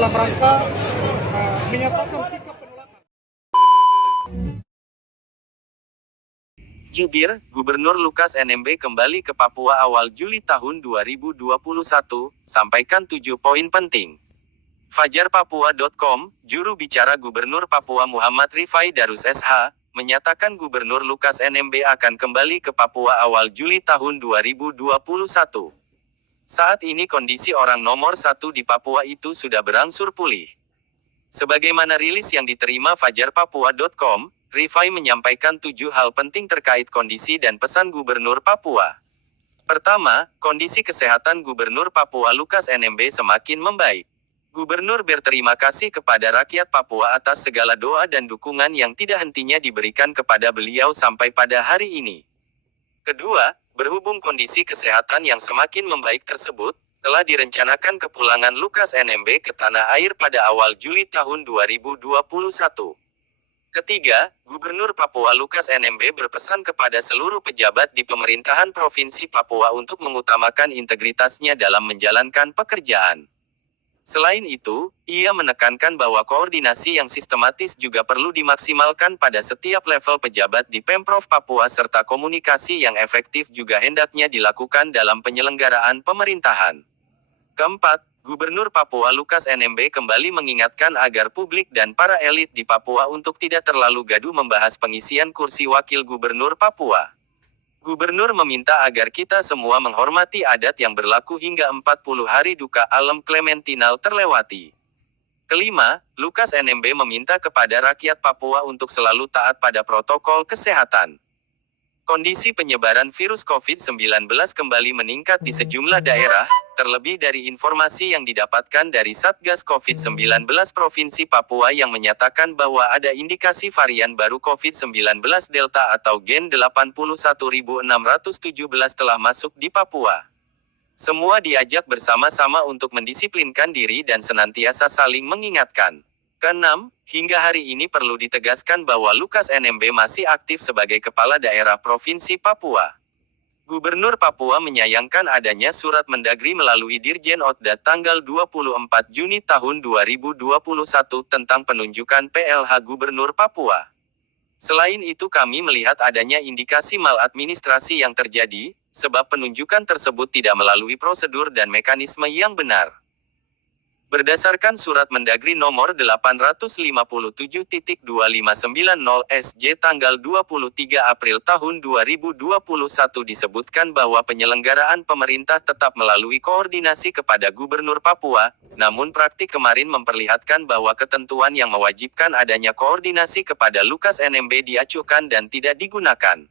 dalam rangka menyatakan sikap penolakan. Jubir, Gubernur Lukas NMB kembali ke Papua awal Juli tahun 2021, sampaikan 7 poin penting. Fajarpapua.com, juru bicara Gubernur Papua Muhammad Rifai Darus SH, menyatakan Gubernur Lukas NMB akan kembali ke Papua awal Juli tahun 2021. Saat ini kondisi orang nomor 1 di Papua itu sudah berangsur pulih. Sebagaimana rilis yang diterima Fajarpapua.com, Rifai menyampaikan 7 hal penting terkait kondisi dan pesan Gubernur Papua. Pertama, kondisi kesehatan Gubernur Papua Lukas NMB semakin membaik. Gubernur berterima kasih kepada rakyat Papua atas segala doa dan dukungan yang tidak hentinya diberikan kepada beliau sampai pada hari ini. Kedua, berhubung kondisi kesehatan yang semakin membaik tersebut, telah direncanakan kepulangan Lukas NMB ke tanah air pada awal Juli tahun 2021. Ketiga, Gubernur Papua Lukas NMB berpesan kepada seluruh pejabat di pemerintahan Provinsi Papua untuk mengutamakan integritasnya dalam menjalankan pekerjaan. Selain itu, ia menekankan bahwa koordinasi yang sistematis juga perlu dimaksimalkan pada setiap level pejabat di Pemprov Papua serta komunikasi yang efektif juga hendaknya dilakukan dalam penyelenggaraan pemerintahan. Keempat, Gubernur Papua Lukas NMB kembali mengingatkan agar publik dan para elit di Papua untuk tidak terlalu gaduh membahas pengisian kursi wakil gubernur Papua. Gubernur meminta agar kita semua menghormati adat yang berlaku hingga 40 hari duka alam Clementinal terlewati. Kelima, Lukas NMB meminta kepada rakyat Papua untuk selalu taat pada protokol kesehatan. Kondisi penyebaran virus COVID-19 kembali meningkat di sejumlah daerah, terlebih dari informasi yang didapatkan dari Satgas COVID-19 Provinsi Papua yang menyatakan bahwa ada indikasi varian baru COVID-19 Delta atau gen 81617 telah masuk di Papua. Semua diajak bersama-sama untuk mendisiplinkan diri dan senantiasa saling mengingatkan. Keenam, hingga hari ini perlu ditegaskan bahwa Lukas NMB masih aktif sebagai Kepala Daerah Provinsi Papua. Gubernur Papua menyayangkan adanya surat Mendagri melalui Dirjen Otda tanggal 24 Juni tahun 2021 tentang penunjukan PLH Gubernur Papua. Selain itu kami melihat adanya indikasi maladministrasi yang terjadi, sebab penunjukan tersebut tidak melalui prosedur dan mekanisme yang benar. Berdasarkan Surat Mendagri nomor 857.2590 SJ tanggal 23 April tahun 2021 disebutkan bahwa penyelenggaraan pemerintah tetap melalui koordinasi kepada Gubernur Papua, namun praktik kemarin memperlihatkan bahwa ketentuan yang mewajibkan adanya koordinasi kepada Lukas NMB diacuhkan dan tidak digunakan.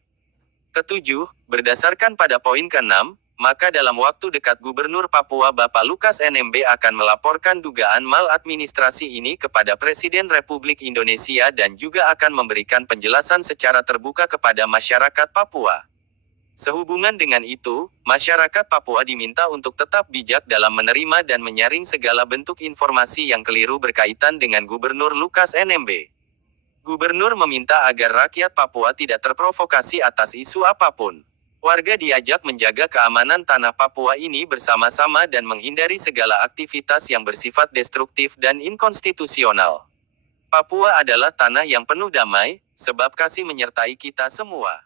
Ketujuh, berdasarkan pada poin ke-6, maka dalam waktu dekat Gubernur Papua Bapak Lukas NMB akan melaporkan dugaan maladministrasi ini kepada Presiden Republik Indonesia dan juga akan memberikan penjelasan secara terbuka kepada masyarakat Papua. Sehubungan dengan itu, masyarakat Papua diminta untuk tetap bijak dalam menerima dan menyaring segala bentuk informasi yang keliru berkaitan dengan Gubernur Lukas NMB. Gubernur meminta agar rakyat Papua tidak terprovokasi atas isu apapun. Warga diajak menjaga keamanan tanah Papua ini bersama-sama dan menghindari segala aktivitas yang bersifat destruktif dan inkonstitusional. Papua adalah tanah yang penuh damai, sebab kasih menyertai kita semua.